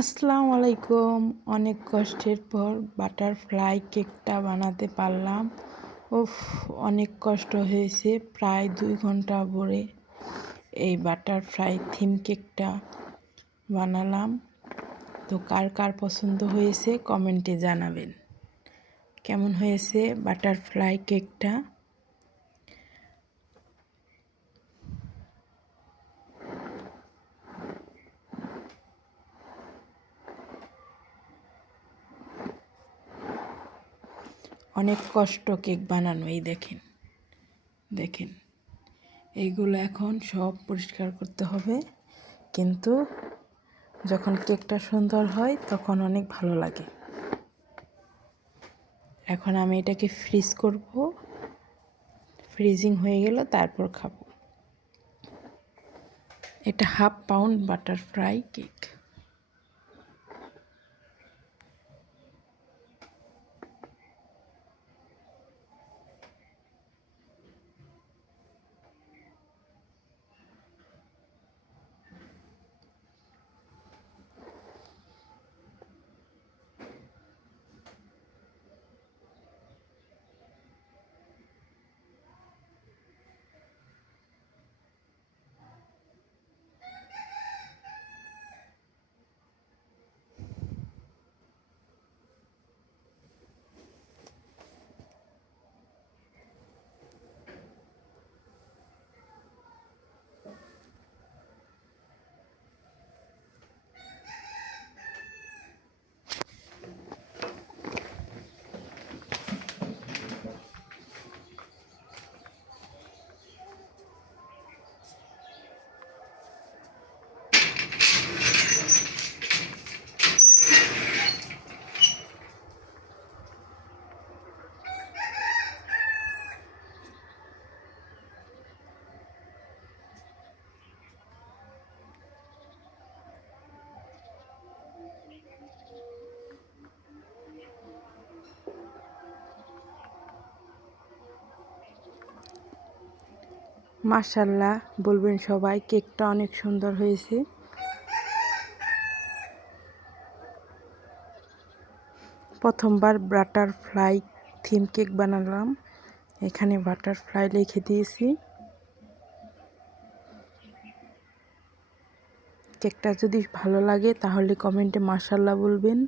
আসসালামু আলাইকুম। অনেক কষ্টের পর বাটারফ্লাই কেকটা বানাতে পারলাম। উফ, অনেক কষ্ট হয়েছে, প্রায় 2 ঘন্টা ভরে এই বাটারফ্লাই থিম কেকটা বানালাম। তো কার কার পছন্দ হয়েছে কমেন্টে জানাবেন কেমন হয়েছে বাটারফ্লাই কেকটা। অনেক কষ্ট কেক বানানো। এই দেখেন দেখেন এইগুলো এখন সব পরিষ্কার করতে হবে, কিন্তু যখন কেকটা সুন্দর হয় তখন অনেক ভালো লাগে। এখন আমি এটাকে ফ্রিজ করব, ফ্রিজিং হয়ে গেলে তারপর খাবো। এটা 1/2 পাউন্ড বাটারফ্লাই কেক। মাশাআল্লাহ বলবেন সবাই, কেকটা অনেক সুন্দর হয়েছে। প্রথমবার বাটারফ্লাই থিম কেক বানালাম, এখানে বাটারফ্লাই লিখে দিয়েছি। কেকটা যদি ভালো লাগে তাহলে কমেন্টে মাশাআল্লাহ বলবেন।